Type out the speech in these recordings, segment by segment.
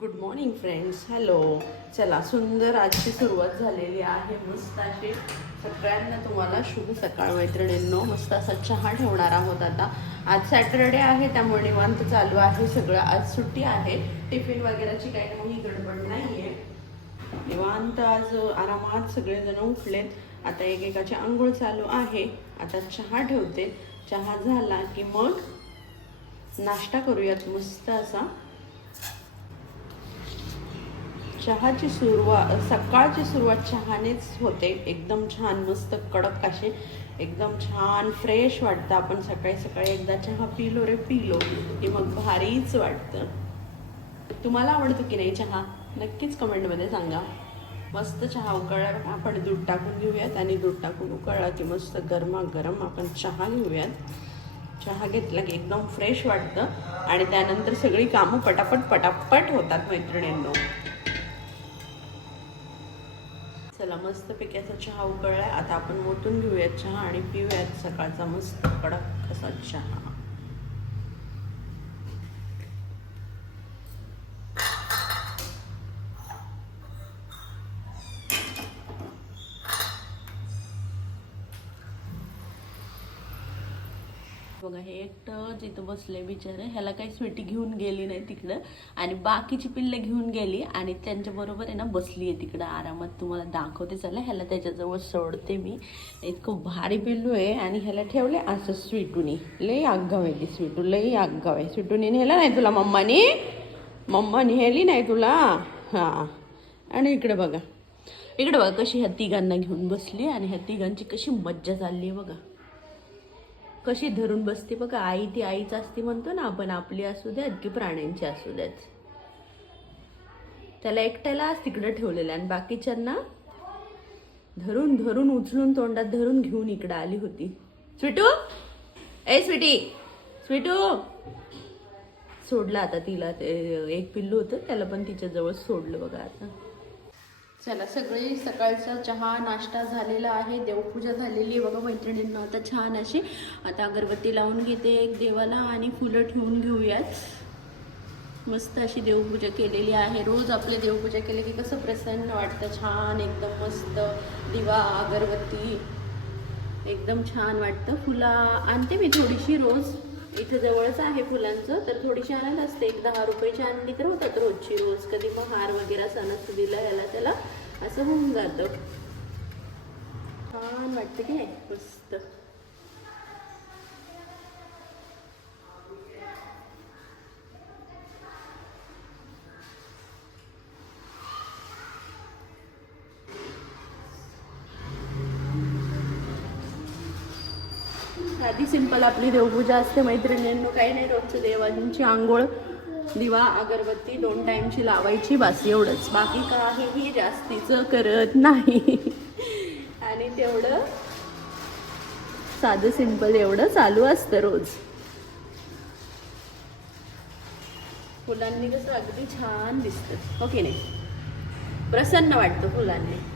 Good morning friends. Hello. चला, सुंदर आजची सुरुवात झालेली आहे. मस्त अशी सगळ्यांना तुम्हाला शुभ सकाळ मैत्रिणींनो. मस्त असा चहा ठेवणार आहोत. आता आज सॅटरडे आहे त्यामुळे निवांत चालू आहे सगळं. आज सुट्टी आहे, टिफिन वगैरेची काही मोठी गडबड नाही आहे. निवांत आज आरामात सगळेजण उठलेत. आता एकेकाची आंघोळ चालू आहे. आता चहा ठेवते. चहा झाला की मग नाश्ता करूयात मस्त असा. चहाची सकाळची सुरुवात चहानेच होते. एकदम छान मस्त कडक असे एकदम छान फ्रेश वाटतं. आपण सकाळी सकाळी एकदा चहा पिलो की मग भारीच वाटतं. तुम्हाला आवडतो की नाही चहा? नक्कीच कमेंटमध्ये सांगा. मस्त चहा उकळला, आपण दूध टाकून घेऊयात आणि दूध टाकून उकळला की मस्त गरमागरम आपण चहा घेऊयात. चहा घेतला की एकदम फ्रेश वाटतं आणि त्यानंतर सगळी कामं पटापट होतात मैत्रिणींनो. चला, मस्त पिक्याचा चहा उकळलाय. आता आपण मोठून घेऊयात चहा आणि पिऊयात सकाळचा मस्त कडक असा चहा. बघा, हे एकटं जिथं बसले बिचारे. ह्याला काही स्वीटी घेऊन गेली नाही तिकडं आणि बाकीची पिल्ले घेऊन गेली आणि त्यांच्याबरोबर आहे ना बसली आहे तिकडं आरामात. तुम्हाला दाखवते. चला, ह्याला त्याच्याजवळ सोडते मी. इतकं भारी पिल्लू आहे आणि ह्याला ठेवले असं स्वीटूनी. लई आगाव आहे ती स्वीटू, लई आगाव आहे. स्वीटूनी नेला नाही तुला मम्मानी नेली नाही तुला. हां, आणि इकडे बघा कशी ह्या तिघांना घेऊन बसली आणि ह्या तिघांची कशी मज्जा चालली आहे बघा. कशी धरून बसते बघा. आई ती आईच असते म्हणतो ना आपण. आपली असू द्यात की प्राण्यांची असू द्यात. त्याला एकट्याला तिकडं ठेवलेलं आणि बाकीच्यांना धरून उचलून तोंडात धरून घेऊन इकडं आली होती. स्वीटू, ए स्वीटू सोडला आता तिला. एक पिल्लू होतं त्याला पण तिच्या जवळ सोडलं बघा आता. चला, सगळी सकाळचा चहा नाश्ता झालेला आहे. देवपूजा झालेली आहे बघा मैत्रिणींना. आता छान अशी आता अगरबत्ती लावून घेते एक देवाला आणि फुलं ठेवून घेऊयात. मस्त अशी देवपूजा केलेली आहे. रोज आपले देवपूजा केली की कसं प्रसन्न वाटतं. छान एकदम मस्त दिवा अगरबत्ती एकदम छान वाटतं. फुलं आणते मी थोडीशी रोज. इथं जवळच आहे फुलांचं, तर थोडीशी आणत असते. 10 रुपयाची आणली तर होतात रोजची रोज. कधी मग हार वगैरे सणासुदीला ह्याला त्याला असं होऊन जातं. छान वाटतं की नाही मस्त. आधी सिंपल आपली देवपूजा असते मैत्रिणींनो. काही नाही, रोजच्या देवांची आंघोळ, दिवा अगरबत्ती 2 टाईमची लावायची, बस एवढंच. बाकी काहीही जास्तीचं करत नाही. आणि तेवढं साधं सिंपल एवढं चालू असतं रोज. फुलांनी कसं अगदी छान दिसतं, हो की नाही? प्रसन्न वाटतं फुलांनी.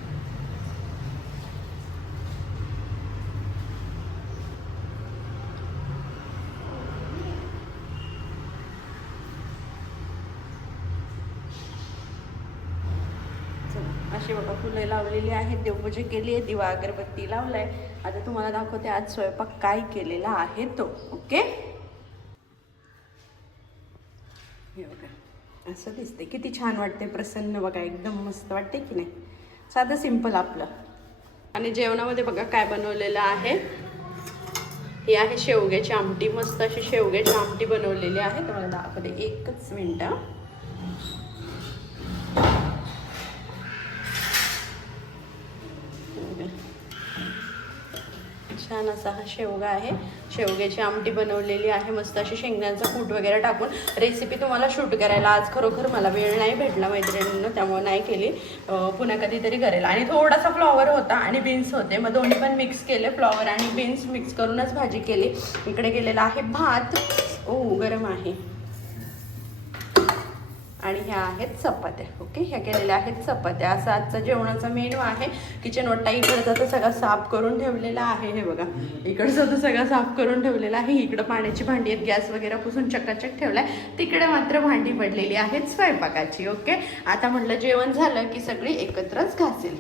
अशी बघा फुलं लावलेली आहेत. देवपूजा केली आहे, दिवा अगरबत्ती लावलाय. आता तुम्हाला दाखवते आज स्वयंपाक काय केलेला आहे तो. ओके, हे बघा असं दिसते. किती छान वाटते, प्रसन्न बघा, एकदम मस्त वाटते की नाही? साधं सिंपल आपलं. आणि जेवणामध्ये बघा काय बनवलेलं आहे. ही आहे शेवग्याची आमटी. मस्त अशी शेवग्याची आमटी बनवलेली आहे. तुम्हाला दाखवते, एकच मिनटं. छान असा हा शेवगा आहे. शेवग्याची आमटी बनवलेली आहे मस्त अशी शेंगदाण्याचा कूट वगैरे टाकून. रेसिपी तुम्हाला शूट करायला आज खरोखर मला वेळ नाही भेटला मैत्रिणींना, त्यामुळे नाही केली. पुन्हा कधीतरी करेल. आणि थोडासा फ्लॉवर होता आणि बीन्स होते, मग दोन्ही पण मिक्स केले. फ्लॉवर आणि बीन्स मिक्स करूनच भाजी केली. इकडे गेलेला आहे भात. गरम आहे. आणि ह्या आहेत चपात्या. ओके, ह्या केलेल्या आहेत चपात्या. असा आजचा जेवणाचा मेनू आहे. किचन ओटा इकडचा तर सगळा साफ करून ठेवलेला आहे. हे बघा, इकडचं तर सगळं साफ करून ठेवलेलं आहे. इकडं पाण्याची भांडी आहेत, गॅस वगैरे पुसून चकाचक ठेवलाय. तिकडे मात्र भांडी पडलेली आहेत स्वयंपाकाची. ओके, आता म्हटलं जेवण झालं की सगळी एकत्रच घासेल.